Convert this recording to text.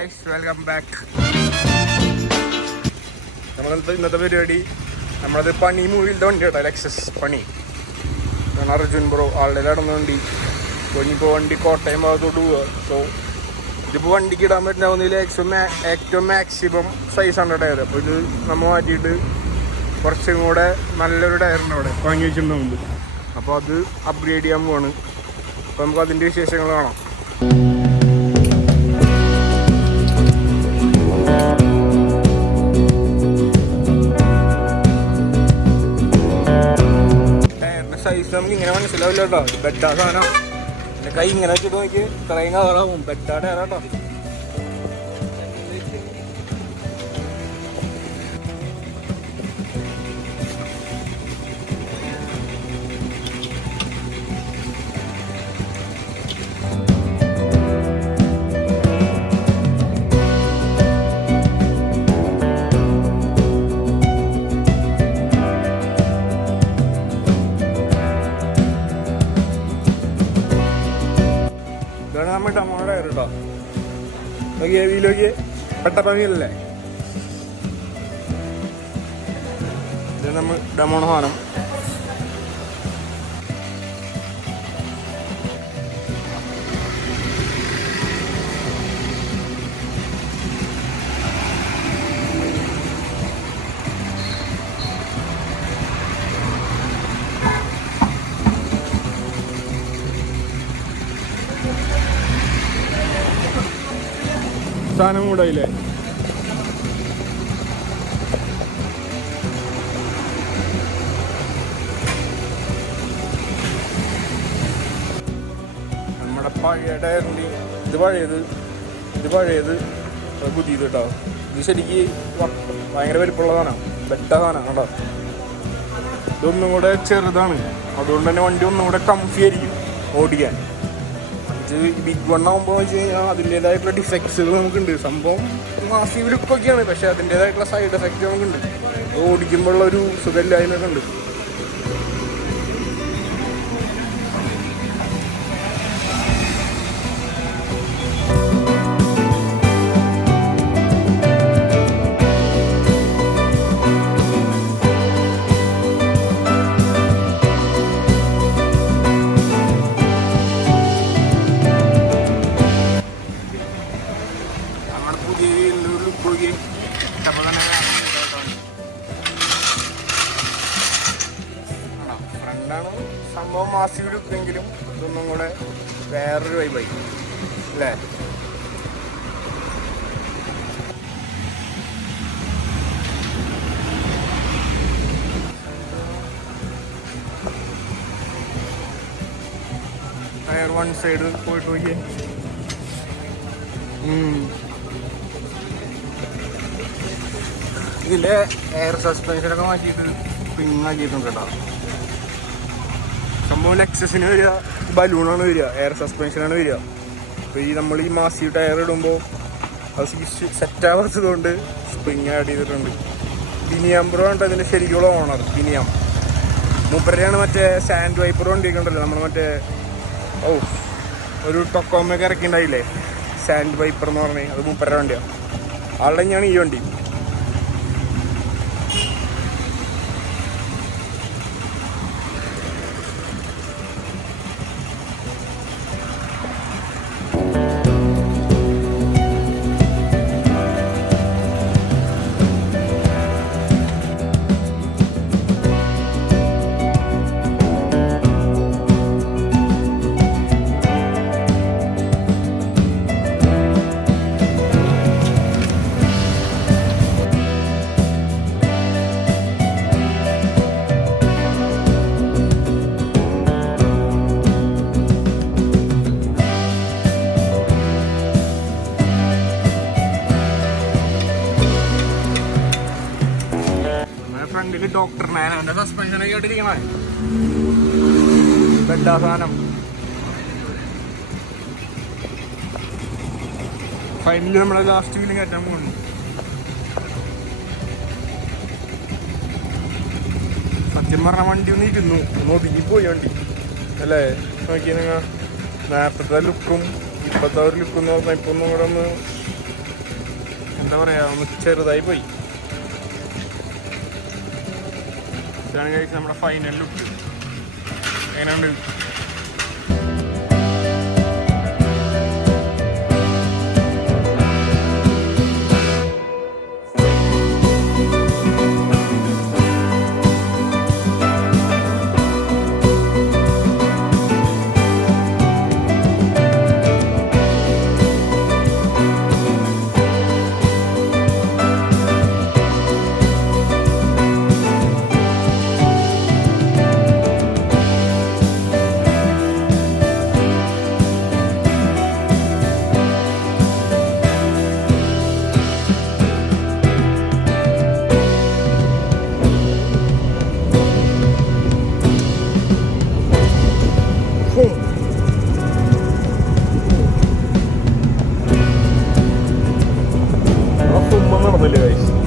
Welcome back. ഇന്നത്തെ പരിപാടി നമ്മളത് പണി മൂവിയിലത്തെ വണ്ടി കേട്ടോ, ലെക്സസ് പണി. അർജുൻ ബ്രോ ആളുടെ നടന്ന വണ്ടി. അപ്പോൾ ഇനിയിപ്പോൾ വണ്ടി കോട്ടയം ഭാഗത്തോട്ട് പോവുക. സോ ഇതിപ്പോൾ വണ്ടിക്ക് ഇടാൻ പറ്റുന്നതിൽ ഏറ്റവും മാക്സിമം സൈസ് 100 ടയർ. അപ്പോൾ ഇത് നമ്മൾ മാറ്റിയിട്ട് കുറച്ചും കൂടെ നല്ലൊരു ടയറിൻ്റെ അവിടെ വാങ്ങി വെച്ചിട്ടുണ്ടാവുന്നുണ്ട്. അപ്പോൾ അത് അപ്ഗ്രേഡ് ചെയ്യാൻ പോവാണ്. അപ്പോൾ നമുക്ക് അതിൻ്റെ വിശേഷങ്ങൾ കാണാം. സൈസ് നമുക്ക് ഇങ്ങനെ മനസ്സിലാവില്ല കേട്ടോ. ബെഡാ സാധനം. എൻ്റെ കൈ ഇങ്ങനെ വെച്ചിട്ട് നോക്കി ഇത്രയും കളറാവും. ബെഡാ ടയറാട്ടോ. നമ്മൾ ഡമോണ ടയർ കേട്ടോ. നോക്കിയേ വീലൊക്കെ പെട്ടപ്പ വീലല്ലേ. ഇത് നമ്മൾ ഡമോണ സാധനം. സാധനം കൂടെ ഇല്ലേ. നമ്മുടെ പഴയ ടയറിൻ്റെ ഇത് പഴയത് പുതിയത് കേട്ടോ. ഇത് ശരിക്ക് ഭയങ്കര വലിപ്പമുള്ളതാണ്. ബെറ്റ സാധനം കേട്ടോ. ഇതൊന്നും കൂടെ ചെറുതാണ്. അതുകൊണ്ട് തന്നെ വണ്ടി ഒന്നും കൂടെ കംഫി ആയിരിക്കും ഓടിക്കാൻ. ബിഗ് വൺ ആകുമ്പോൾ വെച്ച് കഴിഞ്ഞാൽ അതിൻ്റേതായിട്ടുള്ള ഡിഫക്ട്സുകൾ നമുക്കുണ്ട്. സംഭവം മാസീവ് ലുക്കൊക്കെയാണ്, പക്ഷെ അതിൻ്റേതായിട്ടുള്ള സൈഡ് എഫക്റ്റ് നമുക്കുണ്ട്. ഓടിക്കുമ്പോഴുള്ളൊരു സുഖമില്ലായ്മയൊക്കെ ഉണ്ട്. ഫ്രണ്ടാണ് സംഭവം മാസീവ് ലുക്കെങ്കിലും ഇതൊന്നും കൂടെ വേറൊരു വൈബായി അല്ലേ. ടയർ വൺ സൈഡ് പോയിട്ട് നോക്കിയേ. ഇതിൻ്റെ എയർ സസ്പെൻഷനൊക്കെ മാറ്റിയിട്ട് പിന്നാക്കിയിട്ടുണ്ട് കേട്ടോ. സംഭവം ലെക്സസിന് വരിക ബലൂണാണ് വരിക, എയർ സസ്പെൻഷനാണ് വരിക. അപ്പോൾ നമ്മൾ ഈ മാസീവ് ടയർ ഇടുമ്പോൾ അത് സെറ്റാവാത്തത് കൊണ്ട് സ്പ്രിങ് ആഡ് ചെയ്തിട്ടുണ്ട്. പിനിയാം ബ്രോ ഉണ്ട് അതിൻ്റെ ശരിക്കുള്ള ഓണർ. പിനിയാം മൂപ്പരെയാണ് മറ്റേ സാൻഡ് വൈപ്പർ വണ്ടിയൊക്കെ ഉണ്ടല്ലോ. നമ്മൾ മറ്റേ ഒരു ടൊക്കോമൊക്കെ ഇറക്കിണ്ടായില്ലേ സാൻഡ് വൈപ്പർ എന്ന് പറഞ്ഞാൽ, അത് മൂപ്പരുടെ വണ്ടിയാണ്. ആളുടെ തന്നെയാണ് ഈ വണ്ടി. ഫ്രണ്ടില് ഡോക്ടർ മാൻ അവൻ്റെ സസ്പെൻഷനൊക്കെ ആയിട്ടിരിക്കണേ. ബെഡാ സാധനം. ഫൈനലി നമ്മളെ ലാസ്റ്റ് വീലും കയറ്റാൻ പോകുന്നു. സത്യം പറഞ്ഞ വണ്ടി ഒന്ന് ഇരുന്നു, ഒന്ന് ഒതുങ്ങിപ്പോയി വണ്ടി അല്ലേ. നോക്കി നിങ്ങൾ നേരത്തെ ലുക്കും ഇപ്പോഴത്തെ ഒരു ലുക്കും എന്ന് പറഞ്ഞാൽ ഇപ്പൊ ഒന്നും കൂടെ ഒന്ന് പറയാ, ഒന്ന് ചെറുതായി പോയി. ഇതാണ് കഴിച്ച് നമ്മുടെ ഫൈനൽ ലുക്ക്. എങ്ങനെയുണ്ട്? നടന്നില്ലേ ഗൈസ്?